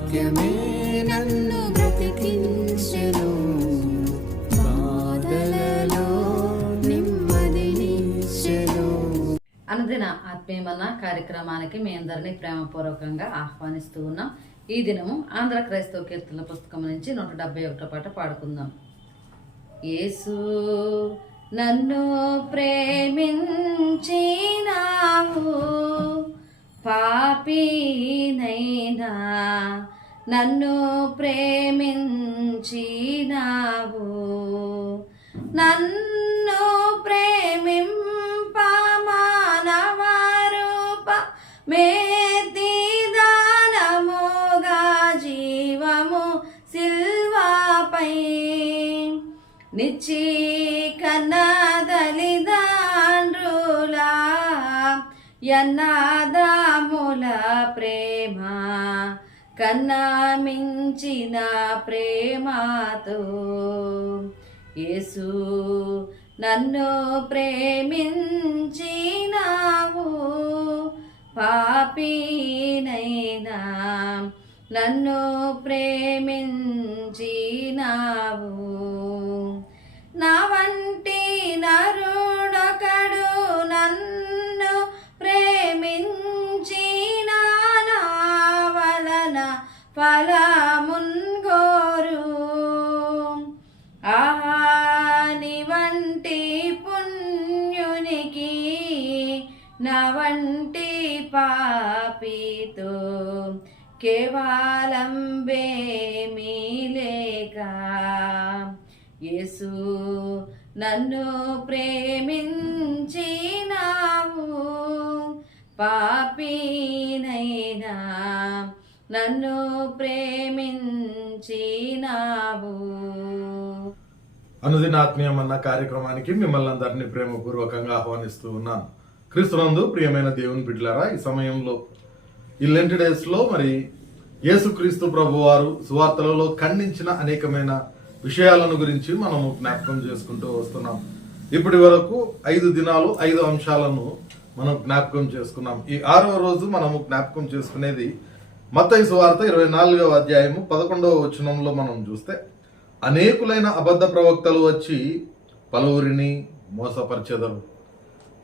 వాక్యమే నన్ను బ్రతికించెను, బాధలలో నెమ్మదినిచ్చెను. అనుదిన ఆత్మీయమన్న కార్యక్రమానికి మీ అందరినీ ప్రేమపూర్వకంగా ఆహ్వానిస్తూ ఉన్నాం. ఈ దినము ఆంధ్ర క్రైస్తవ కీర్తనల పుస్తకం నుంచి 171 పాట పాడుకుందాం. యేసు నన్ను ప్రేమించినావు, పాపినైనా నన్ను ప్రేమించినావు, నన్ను ప్రేమింప మానవ రూప మేతి దానముగా జీవము సిల్వాపై నిచ్చి కన్నదలిదాండ్రులా యన్నదాముల ప్రేమ కన్నా మించిన ప్రేమతో యేసు నన్ను ప్రేమించినావు, పాపినైనా నన్ను ప్రేమించినావు. నా వంటి నరుడొకడు నన్ను ప్రేమించిన నా వలన ఫలమున్గోరు. ఆహా నీ వంటి పుణ్యునికి నా వంటి పాపితో కేవలం వేమీ లేక యేసు నన్ను ప్రేమించినావు, పాపినైనా నన్ను ప్రేమించినావు. అనుదిన ఆత్మీయమన్న కార్యక్రమానికి మిమ్మల్ని అందరినీ ప్రేమపూర్వకంగా ఆహ్వానిస్తూ ఉన్నాను. క్రీస్తునందు ప్రియమైన దేవుని బిడ్డలారా, ఈ సమయంలో ఈ లెంట్ డేస్ లో మరి యేసుక్రీస్తు ప్రభువారు సువార్తలలో ఖండించిన అనేకమైన విషయాలను గురించి మనము జ్ఞాపకం చేసుకుంటూ వస్తున్నాం. ఇప్పటి వరకు 5 దినాలు 5 అంశాలను మనం జ్ఞాపకం చేసుకున్నాం. ఈ 6వ రోజు మనము జ్ఞాపకం చేసుకునేది మత్తయి సువార్త 24వ అధ్యాయము 11వ వచనంలో మనం చూస్తే, అనేకులైన అబద్ధ ప్రవక్తలు వచ్చి పలువురిని మోసపరిచెదరు.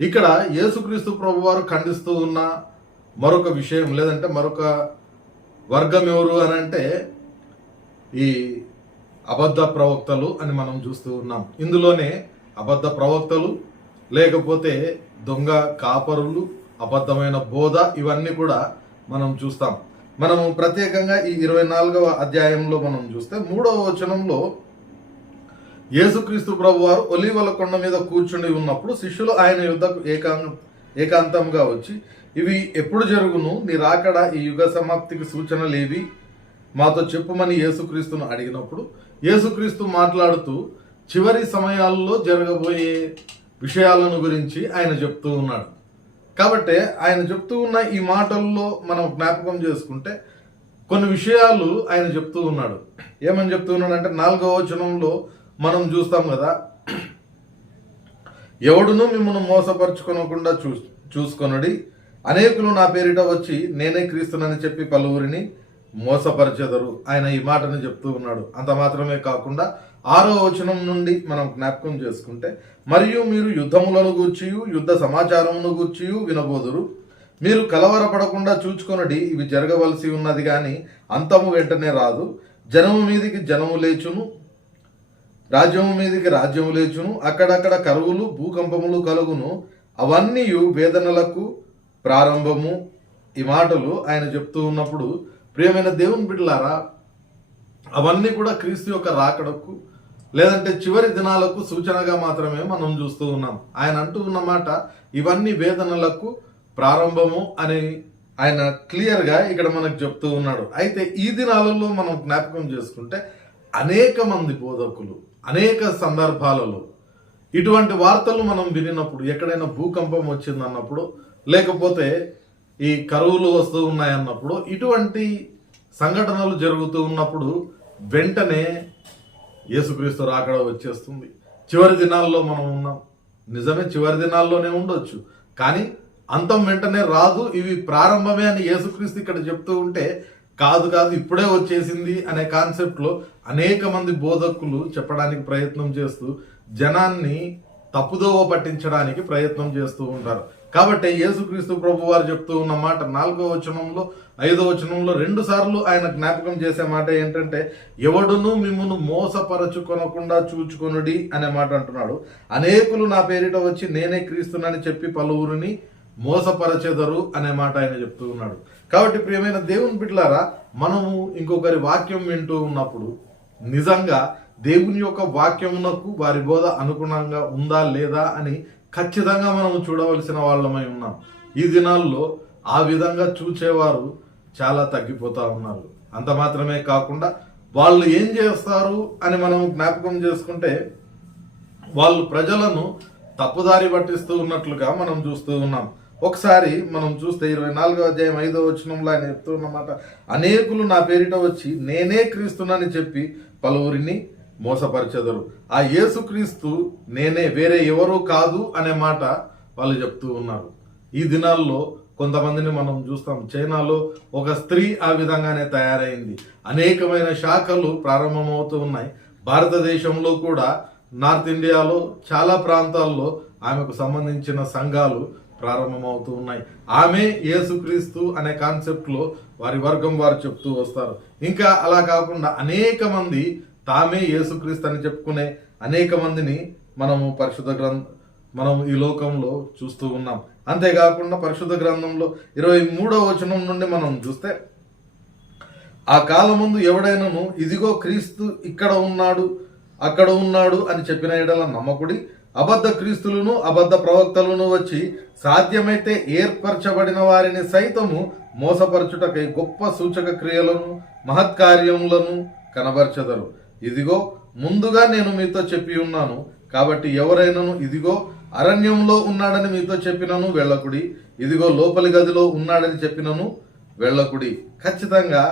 ఇక్కడ యేసుక్రీస్తు ప్రభువారు ఖండిస్తూ ఉన్న మరొక విషయం, లేదంటే మరొక వర్గం ఎవరు అని అంటే ఈ అబద్ధ ప్రవక్తలు అని మనం చూస్తూ ఉన్నాం. ఇందులోనే అబద్ధ ప్రవక్తలు, లేకపోతే దొంగ కాపరులు, అబద్ధమైన బోధ, ఇవన్నీ కూడా మనం చూస్తాం. మనము ప్రత్యేకంగా ఈ 24వ అధ్యాయంలో మనం చూస్తే 3వ వచనంలో యేసుక్రీస్తు ప్రభువారు ఒలీవల కొండ మీద కూర్చుని ఉన్నప్పుడు శిష్యులు ఆయన యుద్ధకు ఏకాంతంగా వచ్చి, ఇవి ఎప్పుడు జరుగును? నీ రాకడ ఈ యుగ సమాప్తికి సూచనలేవి మాతో చెప్పుమని యేసుక్రీస్తును అడిగినప్పుడు యేసుక్రీస్తు మాట్లాడుతూ చివరి సమయాల్లో జరగబోయే విషయాలను గురించి ఆయన చెప్తూ ఉన్నాడు. కాబట్టి ఆయన చెప్తూ ఉన్న ఈ మాటల్లో మనం జ్ఞాపకం చేసుకుంటే కొన్ని విషయాలు ఆయన చెప్తూ ఉన్నాడు. ఏమని చెప్తూ ఉన్నాడంటే 4వ వచనంలో మనం చూస్తాం కదా, ఎవడును మిమ్మల్ని మోసపరుచుకోనకుండా చూసుకొనడి, అనేకులు నా పేరిట వచ్చి నేనే క్రీస్తునని చెప్పి పలువురిని మోసపరిచెదరు. ఆయన ఈ మాటను చెప్తూ ఉన్నాడు. అంత మాత్రమే కాకుండా 6వ వచనం నుండి మనం జ్ఞాపకం చేసుకుంటే, మరియు మీరు యుద్ధములను గూర్చియు యుద్ధ సమాచారమును గూర్చియు వినబోదురు, మీరు కలవరపడకుండా చూచుకొనడి, ఇవి జరగవలసి ఉన్నది గాని అంతము వెంటనే రాదు. జనము మీదికి జనము లేచును, రాజ్యము మీదికి రాజ్యము లేచును, అక్కడక్కడ కరువులు భూకంపములు కలుగును, అవన్నీ వేదనలకు ప్రారంభము. ఈ మాటలు ఆయన చెప్తూ ఉన్నప్పుడు ప్రియమైన దేవుని బిడ్డలారా, అవన్నీ కూడా క్రీస్తు యొక్క రాకడకు లేదంటే చివరి దినాలకు సూచనగా మాత్రమే మనం చూస్తూ ఉన్నాం. ఆయన అంటూ ఉన్నమాట ఇవన్నీ వేదనలకు ప్రారంభము అని ఆయన క్లియర్గా ఇక్కడ మనకు చెప్తూ ఉన్నాడు. అయితే ఈ దినాలలో మనం జ్ఞాపకం చేసుకుంటే అనేక మంది బోధకులు అనేక సందర్భాలలో ఇటువంటి వార్తలు మనం వినినప్పుడు, ఎక్కడైనా భూకంపం వచ్చిందన్నప్పుడు, లేకపోతే ఈ కరువులు వస్తూ ఉన్నాయన్నప్పుడు, ఇటువంటి సంఘటనలు జరుగుతూ ఉన్నప్పుడు వెంటనే యేసుక్రీస్తు రాకడ వచ్చేస్తుంది. చివరి దినాల్లో మనం ఉన్నాం. నిజమే, చివరి దినాల్లోనే ఉండొచ్చు, కానీ అంతం వెంటనే రాదు, ఇవి ప్రారంభమే అని యేసుక్రీస్తు ఇక్కడ చెప్తూ ఉంటే కాదు కాదు ఇప్పుడే వచ్చేసింది అనే కాన్సెప్ట్లో అనేక మంది బోధకులు చెప్పడానికి ప్రయత్నం చేస్తూ జనాన్ని తప్పుదోవ పట్టించడానికి ప్రయత్నం చేస్తూ ఉంటారు. కాబట్టి యేసుక్రీస్తు ప్రభు వారు చెప్తూ ఉన్న మాట 4వ వచనంలో 5వ వచనంలో 2 సార్లు ఆయన జ్ఞాపకం చేసే మాట ఏంటంటే, ఎవడును మిమ్మును మోసపరచుకొనకుండా చూచుకొనుడి అనే మాట అంటున్నాడు. అనేకులు నా పేరిట వచ్చి నేనే క్రీస్తునని చెప్పి పలువురిని మోసపరచెదరు అనే మాట ఆయన చెప్తూ ఉన్నాడు. కాబట్టి ప్రియమైన దేవుని బిడ్డలారా, మనము ఇంకొకరి వాక్యం వింటూ ఉన్నప్పుడు నిజంగా దేవుని యొక్క వాక్యమునకు వారి బోధ అనుగుణంగా ఉందా లేదా అని ఖచ్చితంగా మనం చూడవలసిన వాళ్ళమై ఉన్నాం. ఈ దినాల్లో ఆ విధంగా చూచేవారు చాలా తగ్గిపోతా ఉన్నారు. అంత మాత్రమే కాకుండా వాళ్ళు ఏం చేస్తారు అని మనం జ్ఞాపకం చేసుకుంటే, వాళ్ళు ప్రజలను తప్పుదారి పట్టిస్తూ ఉన్నట్లుగా మనం చూస్తూ ఉన్నాం. ఒకసారి మనం చూస్తే 24వ అధ్యాయం 5వ వచనంలో ఆయన చెప్తూ ఉన్నమాట, అనేకులు నా పేరిట వచ్చి నేనే క్రీస్తునని చెప్పి పలువురిని మోసపరచెదరు. ఆ యేసుక్రీస్తు నేనే, వేరే ఎవరూ కాదు అనే మాట వాళ్ళు చెప్తూ ఉన్నారు. ఈ దినాల్లో కొంతమందిని మనం చూస్తాం. చైనాలో ఒక స్త్రీ ఆ విధంగానే తయారైంది. అనేకమైన శాఖలు ప్రారంభమవుతూ ఉన్నాయి. భారతదేశంలో కూడా నార్త్ ఇండియాలో చాలా ప్రాంతాల్లో ఆమెకు సంబంధించిన సంఘాలు ప్రారంభమవుతూ ఉన్నాయి. ఆమె యేసుక్రీస్తు అనే కాన్సెప్ట్లో వారి వర్గం వారు చెప్తూ వస్తారు. ఇంకా అలా కాకుండా అనేక మంది తామే యేసుక్రీస్తు అని చెప్పుకునే అనేక మందిని మనం ఈ లోకంలో చూస్తూ ఉన్నాం. అంతేకాకుండా పరిశుద్ధ గ్రంథంలో 23వ వచనం నుండి మనం చూస్తే, ఆ కాలమందు ఎవడైనను ఇదిగో క్రీస్తు ఇక్కడ ఉన్నాడు అక్కడ ఉన్నాడు అని చెప్పిన ఎడల నమ్మకుడి. అబద్ధ క్రీస్తులను అబద్ధ ప్రవక్తలను వచ్చి సాధ్యమైతే ఏర్పరచబడిన వారిని సైతము మోసపరచుటకై గొప్ప సూచక క్రియలను మహత్కార్యములను కనబరచెదరు. ఇదిగో ముందుగా నేను మీతో చెప్పి ఉన్నాను. కాబట్టి ఎవరైనాను ఇదిగో అరణ్యంలో ఉన్నాడని మీతో చెప్పినను వెళ్ళకుడి, ఇదిగో లోపలి గదిలో ఉన్నాడని చెప్పినను వెళ్ళకుడి. ఖచ్చితంగా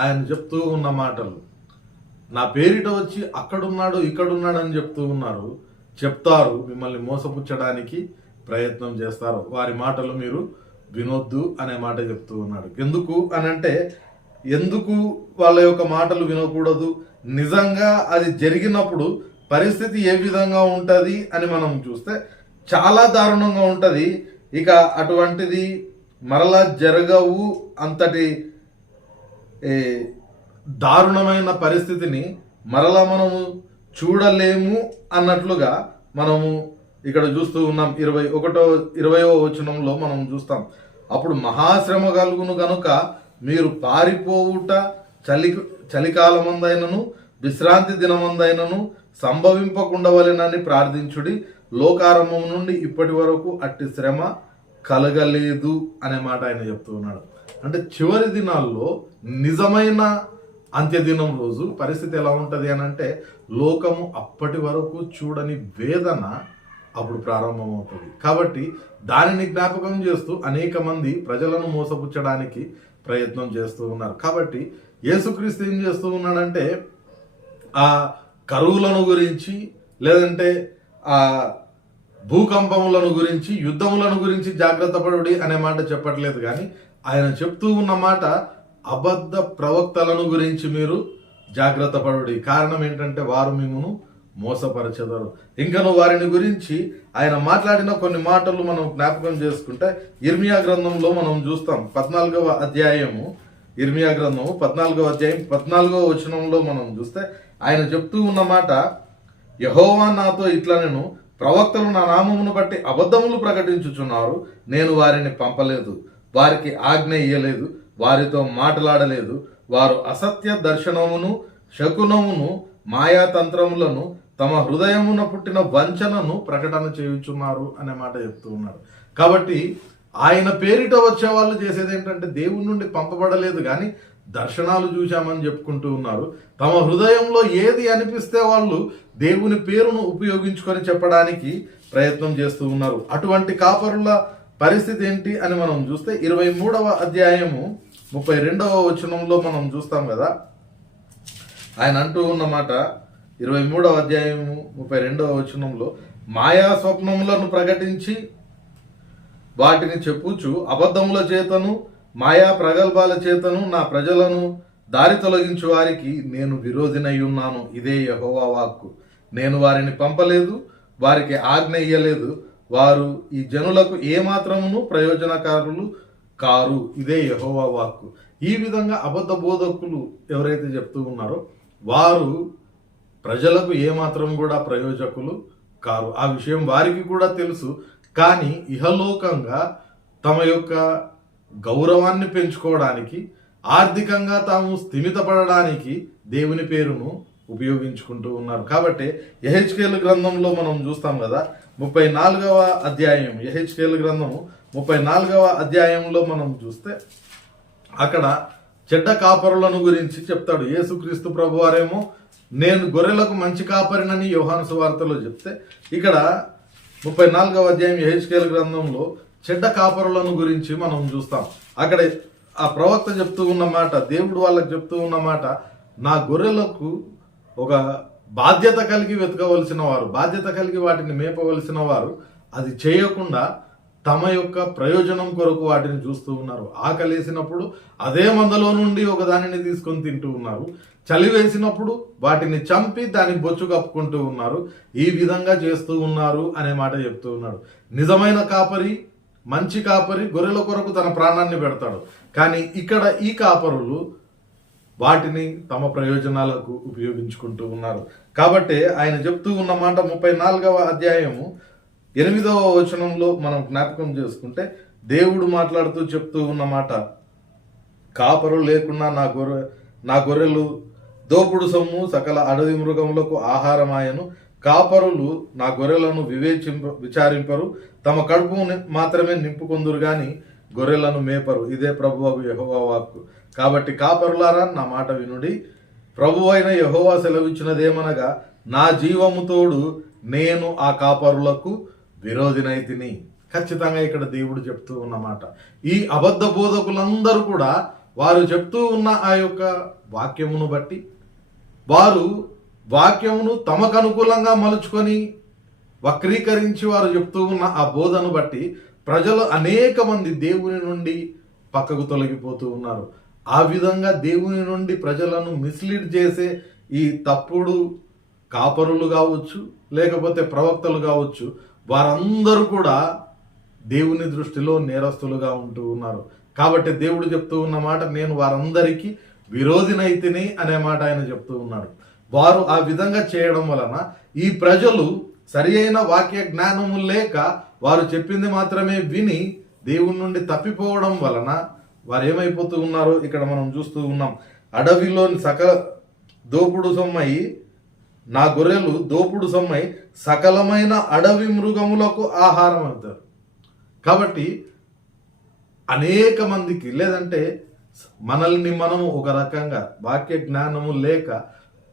ఆయన చెప్తూ ఉన్న మాటలు, నా పేరిట వచ్చి అక్కడున్నాడు ఇక్కడున్నాడు అని చెప్తారు, మిమ్మల్ని మోసపుచ్చడానికి ప్రయత్నం చేస్తారు. వారి మాటలు మీరు వినొద్దు అనే మాట చెప్తూ ఉన్నాడు. ఎందుకు వాళ్ళ యొక్క మాటలు వినకూడదు? నిజంగా అది జరిగినప్పుడు పరిస్థితి ఏ విధంగా ఉంటుంది అని మనం చూస్తే చాలా దారుణంగా ఉంటుంది. ఇక అటువంటిది మరలా జరగవు, అంతటి దారుణమైన పరిస్థితిని మరలా మనము చూడలేము అన్నట్లుగా మనము ఇక్కడ చూస్తూ ఉన్నాం. 20వ వచనంలో మనం చూస్తాం, అప్పుడు మహాశ్రమ కలుగును గనుక మీరు పారిపోవుట చలికాలమందైనను విశ్రాంతి దినమందైనను సంభవింపకుండవలెనని ప్రార్థించుడి. లోకారంభం నుండి ఇప్పటి వరకు అట్టి శ్రమ కలగలేదు అనే మాట ఆయన చెప్తూ ఉన్నాడు. అంటే చివరి దినాల్లో నిజమైన అంత్యదినం రోజు పరిస్థితి ఎలా ఉంటుంది అని అంటే, లోకము అప్పటి వరకు చూడని వేదన అప్పుడు ప్రారంభమవుతుంది. కాబట్టి దానిని జ్ఞాపకం చేస్తూ అనేక మంది ప్రజలను మోసపుచ్చడానికి ప్రయత్నం చేస్తూ ఉన్నారు. కాబట్టి యేసుక్రీస్తు ఏం చేస్తూ ఉన్నాడంటే, ఆ కరువులను గురించి లేదంటే ఆ భూకంపములను గురించి యుద్ధములను గురించి జాగ్రత్త పడుడి అనే మాట చెప్పట్లేదు. కానీ ఆయన చెప్తూ ఉన్న మాట, అబద్ధ ప్రవక్తలను గురించి మీరు జాగ్రత్త పడుడి. కారణం ఏంటంటే వారు మిమ్మును మోసపరచెదరు. ఇంకను వారిని గురించి ఆయన మాట్లాడిన కొన్ని మాటలు మనం జ్ఞాపకం చేసుకుంటే, ఇర్మియా గ్రంథంలో మనం చూస్తాం. 14వ అధ్యాయము ఇర్మియా గ్రంథము 14వ అధ్యాయం 14వ వచనంలో మనం చూస్తే ఆయన చెప్తూ ఉన్న మాట, యెహోవా నాతో ఇట్లా, నేను ప్రవక్తలు నా నామమును బట్టి అబద్ధములు ప్రకటించుచున్నారు. నేను వారిని పంపలేదు, వారికి ఆజ్ఞ ఇయ్యలేదు, వారితో మాట్లాడలేదు. వారు అసత్య దర్శనమును శకునమును మాయాతంత్రములను తమ హృదయమున పుట్టిన వంచనను ప్రకటన చేయుచున్నారు అనే మాట చెప్తూ ఉన్నారు. కాబట్టి ఆయన పేరిట వచ్చే వాళ్ళు చేసేది ఏంటంటే, దేవుని నుండి పంపబడలేదు కానీ దర్శనాలు చూశామని చెప్పుకుంటూ ఉన్నారు. తమ హృదయంలో ఏది అనిపిస్తే వాళ్ళు దేవుని పేరును ఉపయోగించుకొని చెప్పడానికి ప్రయత్నం చేస్తూ ఉన్నారు. అటువంటి కాపరుల పరిస్థితి ఏంటి అని మనం చూస్తే 23వ అధ్యాయము 32వ వచనంలో మనం చూస్తాం కదా. ఆయన అంటూ ఉన్నమాట 23వ అధ్యాయము 32వ వచనంలో, మాయా స్వప్నములను ప్రకటించి వాటిని చెప్పుచు అబద్ధముల చేతను మాయా ప్రగల్భాల చేతను నా ప్రజలను దారి తొలగించు వారికి నేను విరోధినై ఉన్నాను. ఇదే యెహోవా వాక్కు. నేను వారిని పంపలేదు, వారికి ఆజ్ఞ ఇయ్యలేదు. వారు ఈ జనులకు ఏమాత్రమును ప్రయోజనకారులు కారు. ఇదే యెహోవా వాక్కు. ఈ విధంగా అబద్ధ బోధకులు ఎవరైతే చెప్తూ ఉన్నారో వారు ప్రజలకు ఏమాత్రం కూడా ప్రయోజకులు కారు. ఆ విషయం వారికి కూడా తెలుసు. కానీ ఇహలోకంగా తమ యొక్క గౌరవాన్ని పెంచుకోవడానికి, ఆర్థికంగా తాము స్థిమితపడడానికి దేవుని పేరును ఉపయోగించుకుంటూ ఉన్నారు. కాబట్టి యెహెజ్కేలు గ్రంథంలో మనం చూస్తాం కదా, 34వ అధ్యాయం, యెహెజ్కేలు గ్రంథము 34వ అధ్యాయంలో మనం చూస్తే అక్కడ చెడ్డ కాపరులను గురించి చెప్తాడు. యేసుక్రీస్తు ప్రభువారేమో నేను గొర్రెలకు మంచి కాపరినని యోహాను సువార్తలో చెప్తే, ఇక్కడ 34వ అధ్యాయం యెహెజ్కేలు గ్రంథంలో చెడ్డ కాపరులను గురించి మనం చూస్తాం. అక్కడ ఆ ప్రవక్త చెప్తూ ఉన్న మాట, దేవుడు వాళ్ళకి చెప్తూ ఉన్న మాట, నా గొర్రెలకు ఒక బాధ్యత కలిగి వెతకవలసిన వారు, బాధ్యత కలిగి వాటిని మేపవలసిన వారు అది చేయకుండా తమ యొక్క ప్రయోజనం కొరకు వాటిని చూస్తూ ఉన్నారు. ఆకలేసినప్పుడు అదే మందలో నుండి ఒక దానిని తీసుకొని తింటూ ఉన్నారు. చలి వేసినప్పుడు వాటిని చంపి దాని బొచ్చు కప్పుకుంటూ ఉన్నారు. ఈ విధంగా చేస్తూ ఉన్నారు అనే మాట చెప్తూ ఉన్నాడు. నిజమైన కాపరి, మంచి కాపరి గొర్రెల కొరకు తన ప్రాణాన్ని పెడతాడు. కానీ ఇక్కడ ఈ కాపరులు వాటిని తమ ప్రయోజనాలకు ఉపయోగించుకుంటూ ఉన్నారు. కాబట్టి ఆయన చెప్తూ ఉన్న మాట 34వ అధ్యాయము 8వ వచనంలో మనం జ్ఞాపకం చేసుకుంటే దేవుడు మాట్లాడుతూ చెప్తూ ఉన్న మాట, కాపరులు లేకుండా నా గొర్రెలు దోపుడు సొమ్ము సకల అడవి మృగములకు ఆహారమాయను. కాపరులు నా గొర్రెలను విచారింపరు, తమ కడుపు మాత్రమే నింపుకొందురు గాని గొర్రెలను మేపరు. ఇదే ప్రభువు యెహోవా వాక్కు. కాబట్టి కాపరులారా నా మాట వినుడి. ప్రభువు అయిన యెహోవా సెలవిచ్చినదేమనగా, నా జీవము తోడు నేను ఆ కాపరులకు విరోధినైతిని. ఖచ్చితంగా ఇక్కడ దేవుడు చెప్తూ ఉన్నమాట. ఈ అబద్ధ బోధకులందరూ కూడా వారు చెప్తూ ఉన్న ఆ యొక్క వాక్యమును బట్టి, వారు వాక్యమును తమకు అనుకూలంగా మలుచుకొని వక్రీకరించి వారు చెప్తూ ఉన్న ఆ బోధను బట్టి ప్రజలు అనేక మంది దేవుని నుండి పక్కకు తొలగిపోతూ ఉన్నారు. ఆ విధంగా దేవుని నుండి ప్రజలను మిస్లీడ్ చేసే ఈ తప్పుడు కాపరులు కావచ్చు, లేకపోతే ప్రవక్తలు కావచ్చు, వారందరూ కూడా దేవుని దృష్టిలో నేరస్తులుగా ఉంటూ ఉన్నారు. కాబట్టి దేవుడు చెప్తూ ఉన్న మాట, నేను వారందరికీ విరోధినైతిని అనే మాట ఆయన చెప్తూ ఉన్నాడు. వారు ఆ విధంగా చేయడం వలన ఈ ప్రజలు సరి అయిన వాక్య జ్ఞానము లేక వారు చెప్పింది మాత్రమే విని దేవుని నుండి తప్పిపోవడం వలన వారు ఏమైపోతూ ఉన్నారో ఇక్కడ మనం చూస్తూ ఉన్నాం. అడవిలోని దోపుడు సొమ్మై, నా గొర్రెలు దోపుడు సొమ్మై సకలమైన అడవి మృగములకు ఆహారం అవుతారు. కాబట్టి అనేక మందికి, లేదంటే మనల్ని మనము ఒక రకంగా వాక్య జ్ఞానము లేక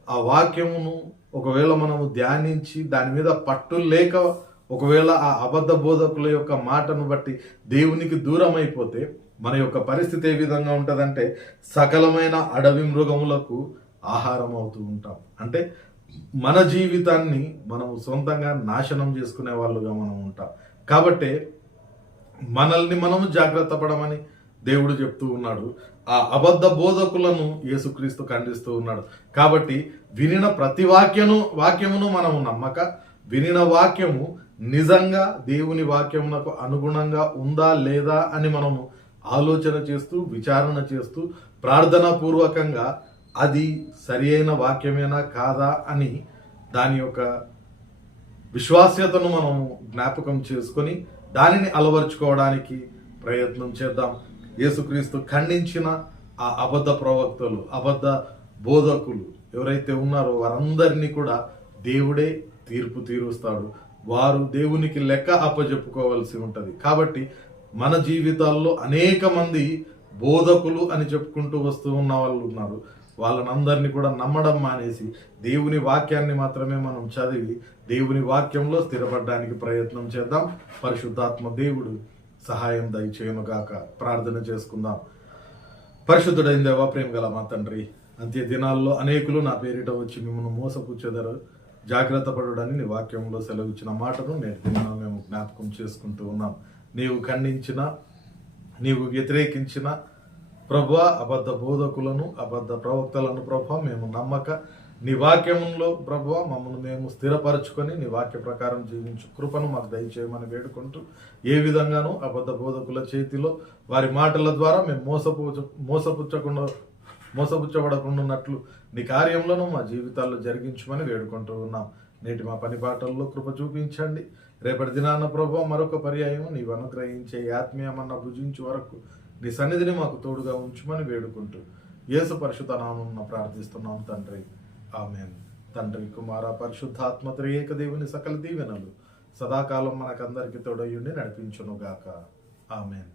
ఆ వాక్యమును ఒకవేళ మనము ధ్యానించి దాని మీద పట్టు లేక ఒకవేళ ఆ అబద్ధ బోధకుల యొక్క మాటను బట్టి దేవునికి దూరం అయిపోతే మన యొక్క పరిస్థితి ఏ విధంగా ఉంటుందంటే సకలమైన అడవి మృగములకు ఆహారం అవుతూ ఉంటాం. అంటే మన జీవితాన్ని మనము సొంతంగా నాశనం చేసుకునే వాళ్ళుగా మనం ఉంటాం. కాబట్టి మనల్ని మనము జాగ్రత్త పడమని దేవుడు చెప్తూ ఉన్నాడు. ఆ అబద్ధ బోధకులను యేసుక్రీస్తు ఖండిస్తూ ఉన్నాడు. కాబట్టి వినిన ప్రతి వాక్యమును మనము నమ్మక, వినిన వాక్యము నిజంగా దేవుని వాక్యమునకు అనుగుణంగా ఉందా లేదా అని మనము ఆలోచన చేస్తూ, విచారణ చేస్తూ, ప్రార్థనా పూర్వకంగా అది సరి అయిన వాక్యమేనా కాదా అని దాని యొక్క విశ్వాస్యతను మనము జ్ఞాపకం చేసుకొని దానిని అలవర్చుకోవడానికి ప్రయత్నం చేద్దాం. యేసుక్రీస్తు ఖండించిన ఆ అబద్ధ ప్రవక్తలు, అబద్ధ బోధకులు ఎవరైతే ఉన్నారో వారందరినీ కూడా దేవుడే తీర్పు తీరుస్తాడు. వారు దేవునికి లెక్క అప్పచెప్పుకోవాల్సి ఉంటుంది. కాబట్టి మన జీవితాల్లో అనేక మంది బోధకులు అని చెప్పుకుంటూ వస్తూ ఉన్న వాళ్ళు ఉన్నారు. వాళ్ళనందరినీ కూడా నమ్మడం మానేసి దేవుని వాక్యాన్ని మాత్రమే మనం చదివి దేవుని వాక్యంలో స్థిరపడడానికి ప్రయత్నం చేద్దాం. పరిశుద్ధాత్మ దేవుడు సహాయం దయచేయునుగాక. ప్రార్థన చేసుకుందాం. పరిశుద్ధుడైన దేవా, ప్రేమ గల మా తండ్రి, అంత్య దినాల్లో అనేకులు నా పేరిట వచ్చి మిమ్మల్ని మోసపుచ్చెదరు, జాగ్రత్త పడుడని నీ వాక్యంలో సెలవిచ్చిన మాటను నేటి దినాన్ని మేము జ్ఞాపకం చేసుకుంటూ ఉన్నాం. నీవు ఖండించిన నీవు వ్యతిరేకించిన ప్రభువా అబద్ధ బోధకులను అబద్ధ ప్రవక్తలను ప్రభువా మేము నమ్మక నీ వాక్యంలో ప్రభువా మమ్మల్ని మేము స్థిరపరచుకొని నీ వాక్య ప్రకారం జీవించు కృపను మాకు దయచేయమని వేడుకుంటూ ఏ విధంగానూ అబద్ధ బోధకుల చేతిలో వారి మాటల ద్వారా మేము మోసపుచ్చబడకుండా ఉన్నట్లు నీ కార్యంలోనూ మా జీవితాల్లో జరిగించమని వేడుకుంటూ ఉన్నాం. నేటి మా పని పాటల్లో కృప చూపించండి. రేపటి దినాన్న ప్రభువా మరొక పర్యాయం నీవు అనుగ్రహించే ఆత్మీయమన్న భుజించు వరకు నీ సన్నిధిని మాకు తోడుగా ఉంచుమని వేడుకుంటూ యేసు పరిశుద్ధ నామమున ప్రార్థిస్తున్నాం తండ్రి, ఆమేన్. తండ్రి, కుమార, పరిశుద్ధాత్మ త్రియేక దేవుని సకల దీవెనలు సదాకాలం మనకందరికి తోడయుండి నడిపించునుగాక. ఆమేన్.